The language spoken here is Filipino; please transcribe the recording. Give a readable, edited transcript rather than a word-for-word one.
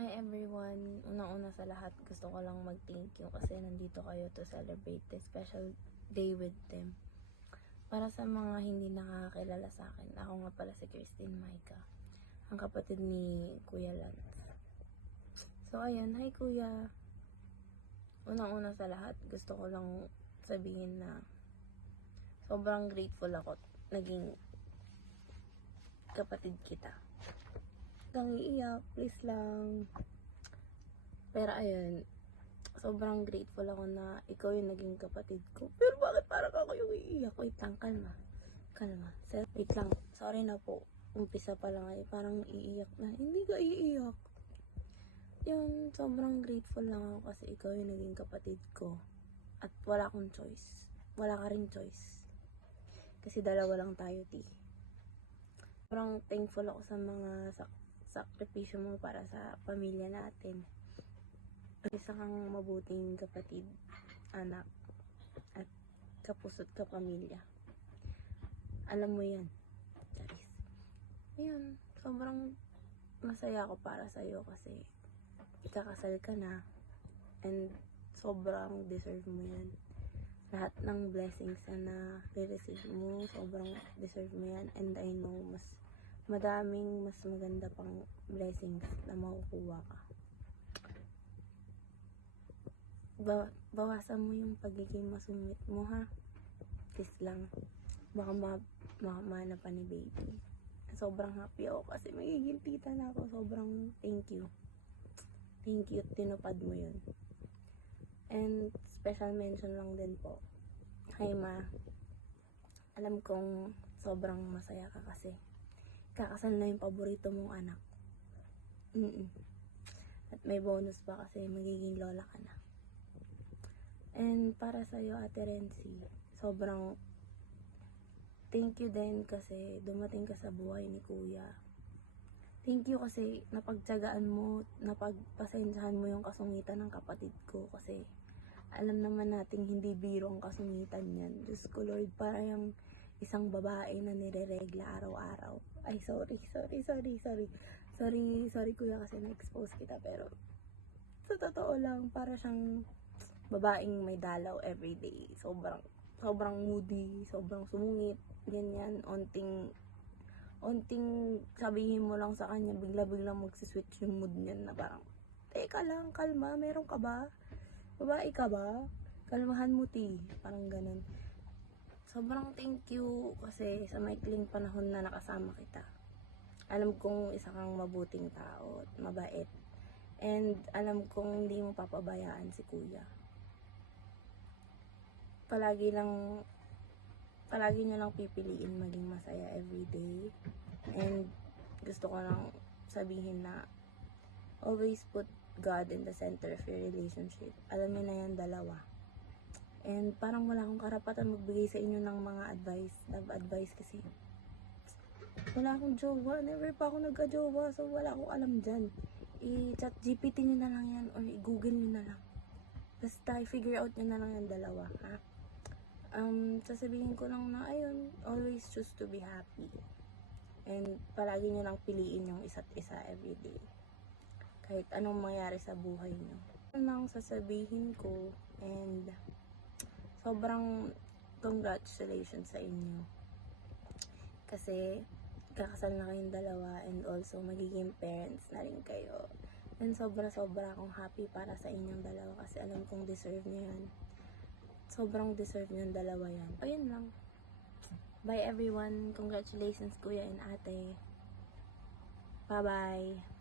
Hi everyone! Unang-una sa lahat, gusto ko lang mag-thank you kasi nandito kayo to celebrate this special day with them. Para sa mga hindi nakakakilala sa akin, ako nga pala si Christine Maika, ang kapatid ni Kuya Lance. So ayun, hi Kuya! Unang-una sa lahat, gusto ko lang sabihin na sobrang grateful ako naging kapatid kita. Kang iiyak, please lang. Pero ayun, sobrang grateful ako na ikaw yung naging kapatid ko. Pero bakit parang ako yung iiyak? Wait lang, kalma. Kalma. Wait lang, sorry na po. Umpisa pa lang ay parang iiyak na. Hindi ka iiyak. Yun, sobrang grateful lang ako kasi ikaw yung naging kapatid ko. At wala akong choice. Wala ka rin choice. Kasi dalawa lang tayo, T. Sobrang thankful ako sa mga sakripisyo mo para sa pamilya natin. Isa kang mabuting kapatid, anak, at kapuso't kapamilya. Alam mo yan, Charis. Ayun, sobrang masaya ako para sa'yo kasi ikakasal ka na and sobrang deserve mo yan. Lahat ng blessings na re-receive mo, sobrang deserve mo yan, and I know mas maganda pang blessings na makukuha ka. Bawasan mo yung pagiging masungit mo, ha? Please lang. Baka makamana pa ni baby. Sobrang happy ako kasi magiging tita na ako. Sobrang thank you. Thank you, tinupad mo yun. And special mention lang din po. Hi ma. Alam kong sobrang masaya ka kasi kakasal na yung paborito mong anak. At may bonus pa kasi magiging lola ka na. And para sa'yo, Ate Renzi, sobrang thank you din kasi dumating ka sa buhay ni Kuya. Thank you kasi napagtyagaan mo, napagpasensyahan mo yung kasungitan ng kapatid ko kasi alam naman nating hindi biro ang kasungitan yan. Diyos ko Lord, para yung isang babae na nire-regla araw-araw. Ay, sorry Kuya kasi na-expose kita, pero sa totoo lang, para siyang babaeng may dalaw everyday. Sobrang moody, sobrang sumungit, ganyan, onting sabihin mo lang sa kanya, bigla-biglang magsiswitch yung mood niya na parang, teka lang, kalma, meron ka ba? Babae ka ba? Kalmahan mo, ti. Parang ganun. Sobrang thank you kasi sa maikling panahon na nakasama kita. Alam kong isa kang mabuting tao at mabait. And alam kong hindi mo papabayaan si Kuya. Palagi nyo lang pipiliin maging masaya everyday. And gusto ko lang sabihin na always put God in the center of your relationship. Alam niyo na yan, dalawa. And parang wala akong karapatan magbigay sa inyo ng mga love advice kasi wala akong jowa. Never pa ako nagka-jowa, so wala akong alam dyan. I-chat GPT nyo na lang yan or i-google nyo na lang. Basta i-figure out nyo na lang yung dalawa, ha? Sasabihin ko lang na, ayun, always choose to be happy. And palagi nyo lang piliin yung isa't isa everyday. Kahit anong mangyari sa buhay nyo. Ano lang sasabihin ko, and sobrang congratulations sa inyo. Kasi kakasal na kayong dalawa and also magiging parents na rin kayo. And sobra akong happy para sa inyong dalawa kasi alam kong deserve nyo yan. Sobrang deserve nyo yung dalawa yan. Ayun lang. Bye everyone. Congratulations Kuya and Ate. Bye-bye.